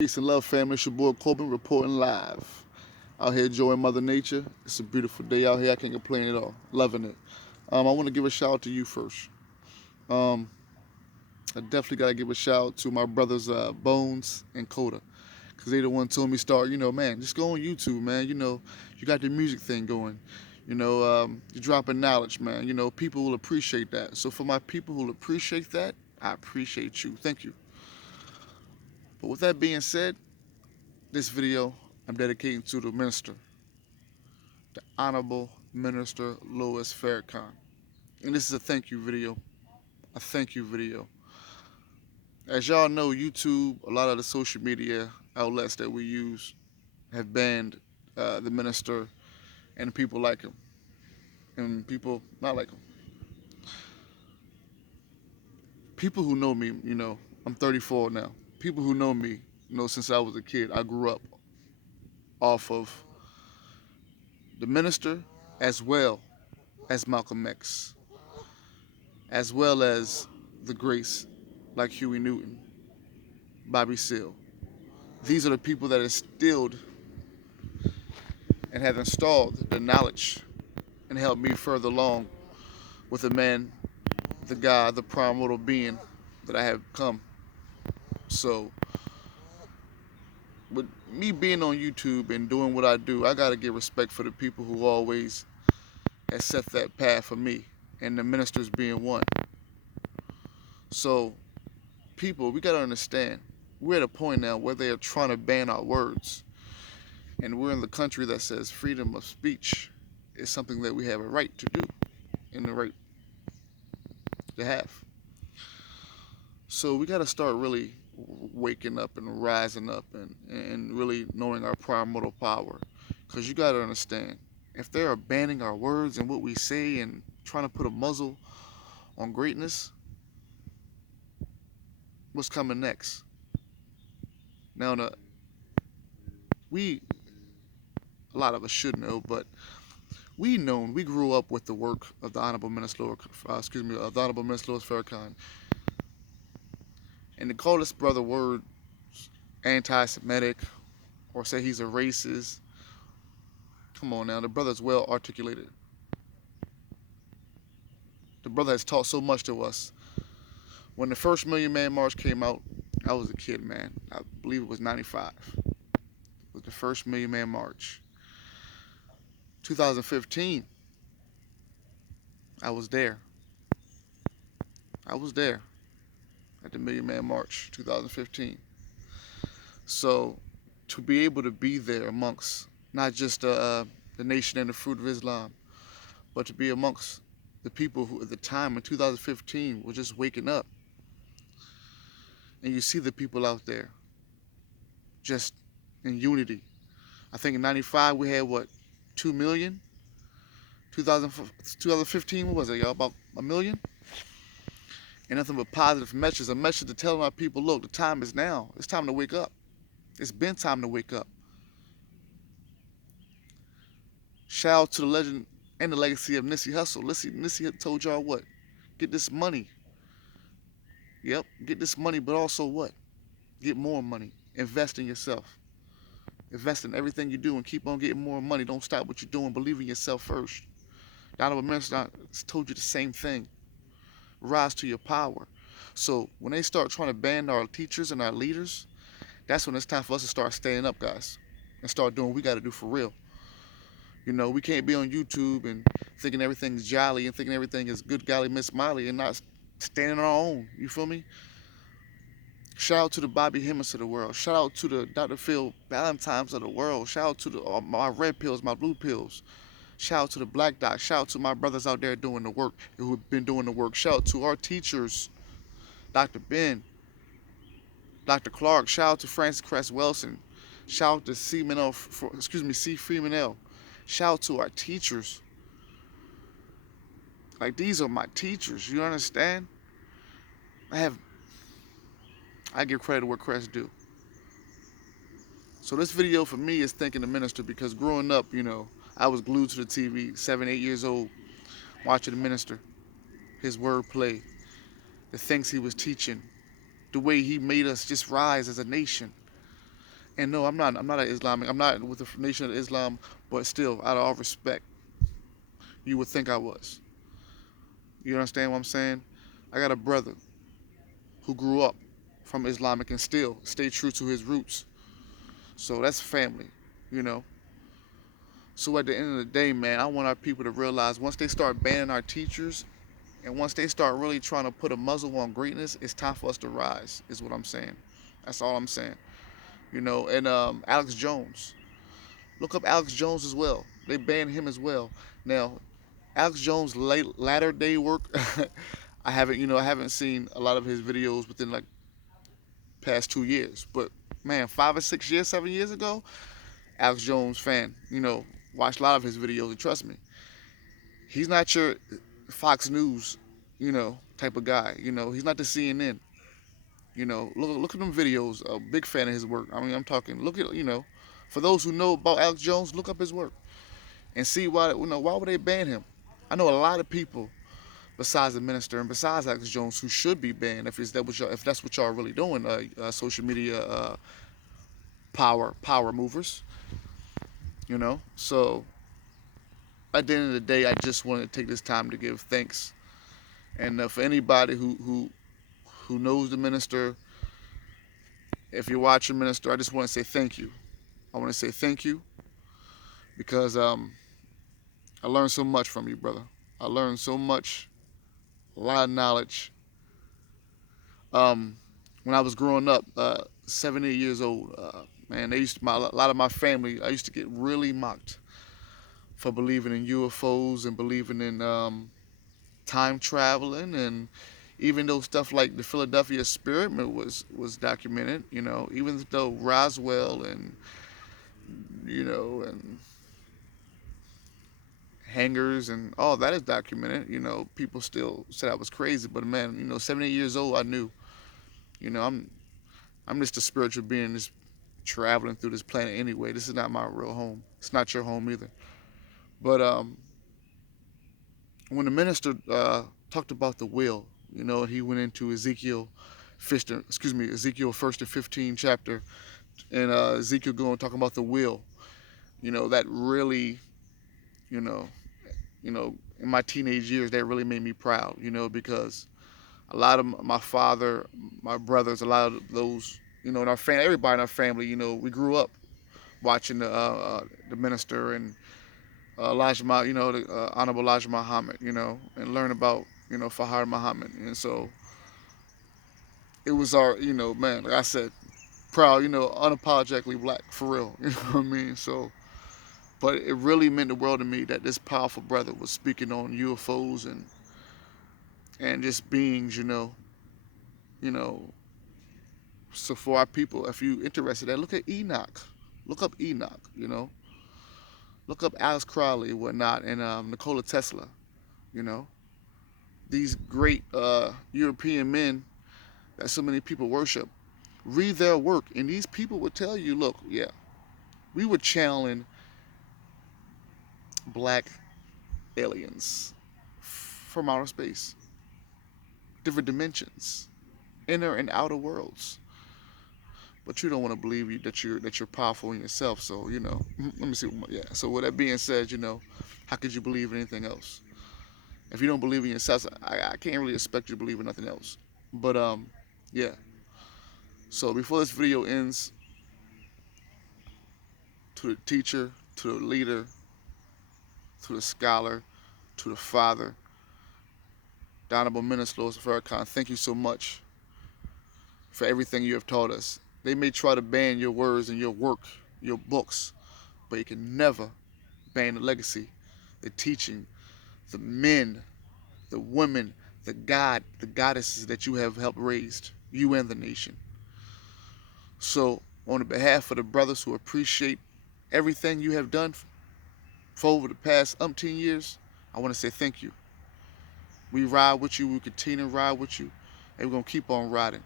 Peace and love, family. It's your boy Corbin reporting live. Out here enjoying Mother Nature. It's a beautiful day out here. I can't complain at all. Loving it. I want to give a shout out to you first. Um, I definitely got to give a shout out to my brothers Bones and Coda. Because they the one told me start, man, just go on YouTube, man. You got the music thing going. You're dropping knowledge, man. People will appreciate that. So for my people who will appreciate that, I appreciate you. Thank you. But with that being said, this video I'm dedicating to the minister, the Honorable Minister Louis Farrakhan. And this is a thank you video. A thank you video. As y'all know, YouTube, a lot of the social media outlets that we use have banned the minister and people like him and people not like him. People who know me, I'm 34 now. People who know me, since I was a kid, I grew up off of the minister as well as Malcolm X, as well as the greats like Huey Newton, Bobby Seale. These are the people that instilled and have installed the knowledge and helped me further along with the man, the God, the primordial being that I have come. So, with me being on YouTube and doing what I do, I gotta give respect for the people who always have set that path for me, and the ministers being one. So, people, we gotta understand, we're at a point now where they are trying to ban our words. And we're in the country that says freedom of speech is something that we have a right to do and the right to have. So we got to start really waking up and rising up and really knowing our primordial power. Because you got to understand, if they are banning our words and what we say and trying to put a muzzle on greatness, what's coming next? Now, a lot of us should know, but we grew up with the work of the Honorable Minister, of the Honorable Minister Louis Farrakhan. And to call this brother word anti-Semitic or say he's a racist, come on now, the brother's well articulated. The brother has taught so much to us. When the first Million Man March came out, I was a kid, man. I believe it was 95. It was the first Million Man March. 2015, I was there. I was there at the Million Man March 2015. So to be able to be there amongst not just the nation and the fruit of Islam, but to be amongst the people who at the time in 2015 were just waking up. And you see the people out there just in unity. I think in 95 we had what, 2 million? 2015, what was it, y'all? About a million? And nothing but positive messages. A message to tell my people, look, the time is now. It's time to wake up. It's been time to wake up. Shout out to the legend and the legacy of Nipsey Hussle. Nipsey told y'all what? Get this money. Yep, get this money, but also what? Get more money. Invest in yourself. Invest in everything you do and keep on getting more money. Don't stop what you're doing. Believe in yourself first. The Honorable Minister told you the same thing. Rise to your power. So when they start trying to ban our teachers and our leaders, that's when it's time for us to start standing up, guys, and start doing what we got to do for real. We can't be on YouTube and thinking everything's jolly and thinking everything is good golly Miss Molly and not standing on our own. You feel me? Shout out to the Bobby Hemmings of the world. Shout out to the Dr. Phil Valentines of the world. Shout out to my red pills, my blue pills. Shout out to the black doc. Shout out to my brothers out there doing the work, who have been doing the work. Shout out to our teachers, Dr. Ben, Dr. Clark. Shout out to Francis Cress Wilson. Shout out to C. Freeman L. Shout out to our teachers. Like, these are my teachers. You understand? I give credit where credit's due. So this video for me is thanking the minister, because growing up, I was glued to the TV, 7, 8 years old, watching the minister, his wordplay, the things he was teaching, the way he made us just rise as a nation. And no, I'm not an Islamic. I'm not with the Nation of Islam, but still, out of all respect, you would think I was. You understand what I'm saying? I got a brother who grew up from Islamic and still stayed true to his roots. So that's family, you know. So at the end of the day, man, I want our people to realize once they start banning our teachers and once they start really trying to put a muzzle on greatness, it's time for us to rise, is what I'm saying. That's all I'm saying. You know, and Alex Jones. Look up Alex Jones as well. They banned him as well. Now, Alex Jones' latter day work, I haven't seen a lot of his videos within like past 2 years. But man, 5 or 6 years, 7 years ago, Alex Jones fan, watched a lot of his videos and trust me, he's not your Fox News, type of guy. He's not the CNN. Look at them videos. A big fan of his work. I mean, I'm talking. Look at for those who know about Alex Jones, look up his work and see why would they ban him. I know a lot of people besides the minister and besides Alex Jones who should be banned if that's what y'all are really doing. Social media power movers. So at the end of the day, I just wanted to take this time to give thanks. And for anybody who knows the minister, if you're watching minister, I just want to say thank you. I want to say thank you because I learned so much from you, brother. I learned so much, a lot of knowledge. Um, when I was growing up, 7, 8 years old, man, a lot of my family. I used to get really mocked for believing in UFOs and believing in time traveling, and even though stuff like the Philadelphia experiment was documented, even though Roswell and and hangars and all that is documented, people still said I was crazy. But man, 7, 8 years old, I knew, you know, I'm I'm just a spiritual being just traveling through this planet anyway. This is not my real home. It's not your home either. But when the minister talked about the will, he went into Ezekiel 1 to 15 chapter, and Ezekiel going talking about the will. That really, you know, in my teenage years, that really made me proud. Because a lot of my father, my brothers, a lot of those, in our family, everybody in our family, we grew up watching the minister and the Honorable Elijah Muhammad, and learn about, Fahad Muhammad. And so it was our, man, like I said, proud, unapologetically black, for real. You know what I mean? So, but it really meant the world to me that this powerful brother was speaking on UFOs and just beings, you know. So for our people, if you interested, look at Enoch, look up Enoch, look up Alice Crowley and whatnot, and Nikola Tesla, you know, these great European men that so many people worship. Read their work, and these people would tell you, look, yeah, we were channeling black aliens from outer space, different dimensions, inner and outer worlds. But you don't want to believe that you're powerful in yourself. So let me see. Yeah. So with that being said, how could you believe in anything else? If you don't believe in yourself, I can't really expect you to believe in nothing else. But yeah. So before this video ends, to the teacher, to the leader, to the scholar, to the father, the Honorable Minister Louis Farrakhan, thank you so much for everything you have taught us. They may try to ban your words and your work, your books, but you can never ban the legacy, the teaching, the men, the women, the goddesses that you have helped raise, you and the nation. So, on behalf of the brothers who appreciate everything you have done for over the past umpteen years, I want to say thank you. We ride with you, we continue to ride with you, and we're going to keep on riding.